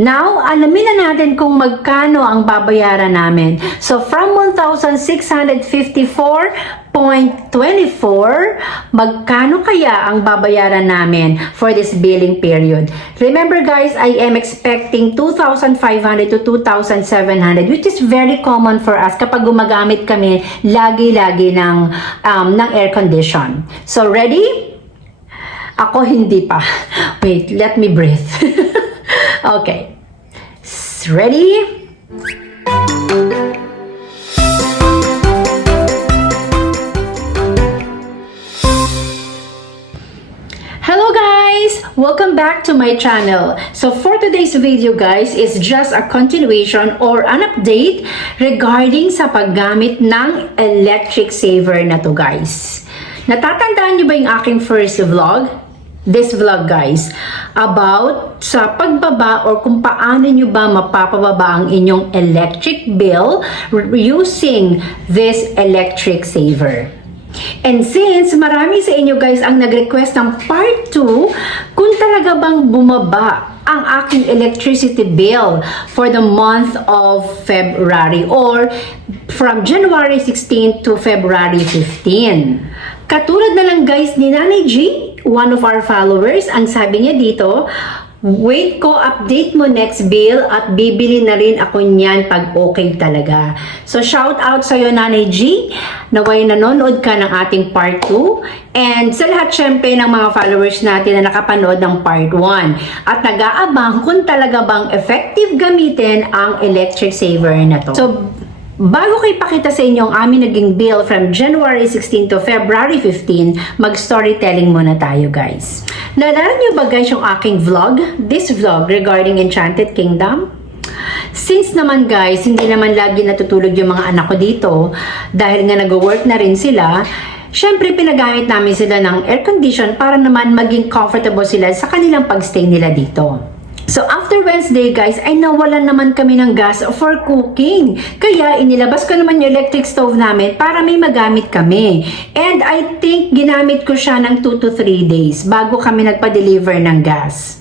Now, alamin na natin kung magkano ang babayaran namin. So, from 1,654.24, magkano kaya ang babayaran namin for this billing period? Remember guys, I am expecting 2,500 to 2,700, which is very common for us kapag gumagamit kami lagi-lagi ng air condition. So, ready? Ako hindi pa. Wait, let me breathe. Okay. Ready? Hello guys! Welcome back to my channel. So for today's video guys is just a continuation or an update regarding sa paggamit ng electric saver na to guys. Natatandaan niyo ba yung aking first vlog? This vlog guys, about sa pagbaba or kung paano nyo ba mapapababa ang inyong electric bill using this electric saver. And since marami sa inyo guys ang nag-request ng part 2, kung talaga bang bumaba ang aking electricity bill for the month of February or from January 16 to February 15. Katulad na lang guys ni Nanay G, one of our followers, ang sabi niya dito, wait ko, update mo next bill at bibili na rin ako niyan pag okay talaga. So shout out sa'yo Nanay G, naway nanonood ka ng ating part 2 and sa lahat syempre ng mga followers natin na nakapanood ng part 1 at nag-aabang kung talaga bang effective gamitin ang electric saver na to. So bago ko ipakita sa inyo ang aming naging bill from January 16 to February 15, mag-storytelling muna tayo guys. Naalala niyo ba guys yung aking vlog? This vlog regarding Enchanted Kingdom? Since naman guys, hindi naman lagi natutulog yung mga anak ko dito dahil nga nag-work na rin sila, syempre pinagamit namin sila ng air condition para naman maging comfortable sila sa kanilang pagstay nila dito. So after Wednesday guys, ay nawalan naman kami ng gas for cooking. Kaya inilabas ko naman yung electric stove namin para may magamit kami. And I think ginamit ko siya ng 2 to 3 days bago kami nagpa-deliver ng gas.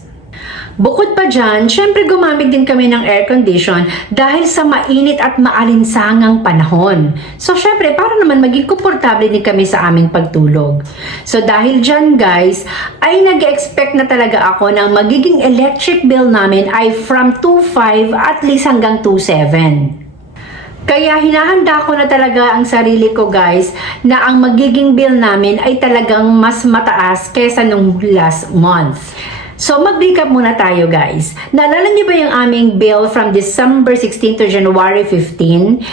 Bukod pa dyan, syempre gumamit din kami ng air condition dahil sa mainit at maalinsangang panahon. So syempre para naman maging komportable din kami sa aming pagtulog. So dahil dyan guys, ay nag-expect na talaga ako ng magiging electric bill namin ay from 2.5 at least hanggang 2.7. Kaya hinahanda ko na talaga ang sarili ko guys na ang magiging bill namin ay talagang mas mataas kaysa nung last month. So mag-recap muna tayo guys. Naalala niyo ba yung aming bill from December 16 to January 15?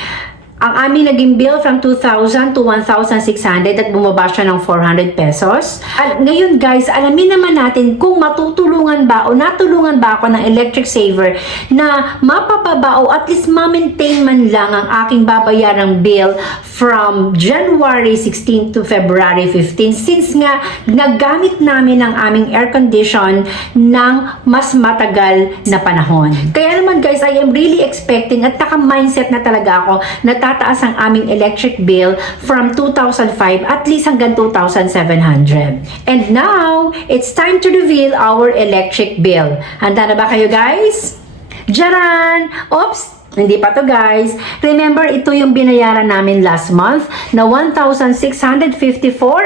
Ang aming naging bill from 2,000 to 1,600 at bumaba siya ng 400 pesos. At ngayon guys, alamin naman natin kung matutulungan ba o natulungan ba ako ng electric saver na mapapaba o at least ma-maintain man lang ang aking babayarang bill from January 16 to February 15 since nga naggamit namin ang aming air condition ng mas matagal na panahon. Kaya naman guys, I am really expecting at naka-mindset na talaga ako na tataas ang aming electric bill from 2,005 at least hanggang 2,700. And now, it's time to reveal our electric bill. Handa na ba kayo guys? Jaran! Oops! Hindi pa to guys. Remember, ito yung binayaran namin last month na 1,654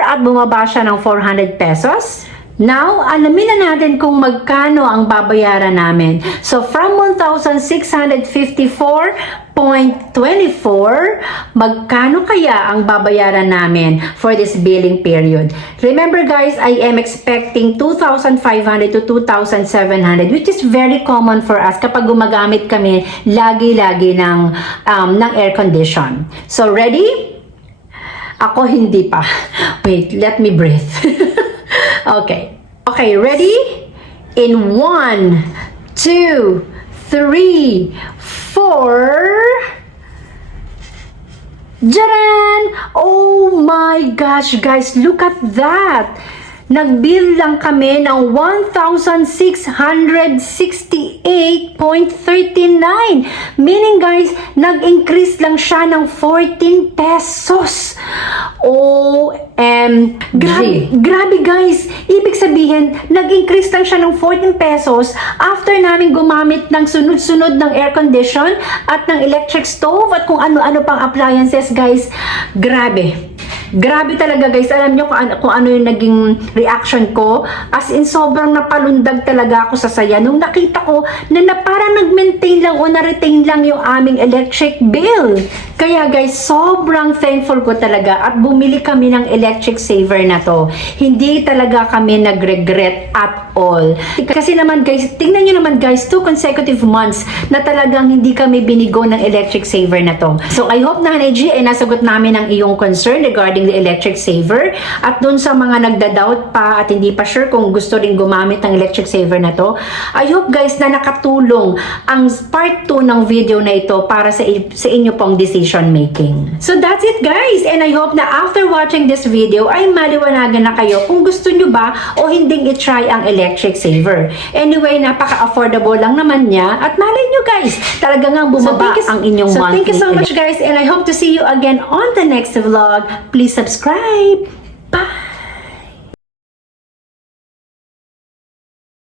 at bumaba siya ng 400 pesos. Now, alamin na natin kung magkano ang babayaran namin. So, from 1,654.24, magkano kaya ang babayaran namin for this billing period? Remember guys, I am expecting 2,500 to 2,700, which is very common for us kapag gumagamit kami lagi-lagi ng air condition. So, ready? Ako hindi pa. Wait, let me breathe. Okay. Okay, ready? In 1, 2, 3, 4. Jaran! Oh my gosh, guys, look at that. nag-bill lang kami ng 1,668.39. Meaning guys, nag-increase lang siya ng 14 pesos. Grabe guys. Ibig sabihin, nag-increase lang siya ng 14 pesos after namin gumamit ng sunod-sunod ng air condition at ng electric stove at kung ano-ano pang appliances guys. Grabe talaga guys. Alam nyo kung ano yung naging reaction ko. As in, sobrang napalundag talaga ako sa saya nung nakita ko na parang nag-maintain lang o na-retain lang yung aming electric bill. Kaya guys, sobrang thankful ko talaga at bumili kami ng electric saver na to. Hindi talaga kami nag-regret at all. Kasi naman guys, tingnan nyo naman guys, 2 consecutive months na talagang hindi kami binigo ng electric saver na to. So I hope na G ay nasagot namin ang iyong concern regarding the electric saver. At dun sa mga nagda-doubt pa at hindi pa sure kung gusto rin gumamit ng electric saver na to, I hope guys na nakatulong ang part 2 ng video na ito para sa inyo pong decision making. So that's it guys, and I hope na after watching this video ay maliwanagan na kayo kung gusto nyo ba o hinding i-try ang electric saver. Anyway, napaka-affordable lang naman niya at malay nyo guys, talaga nga bumaba ang inyong monthly. So thank you so much guys, and I hope to see you again on the next vlog. Please subscribe!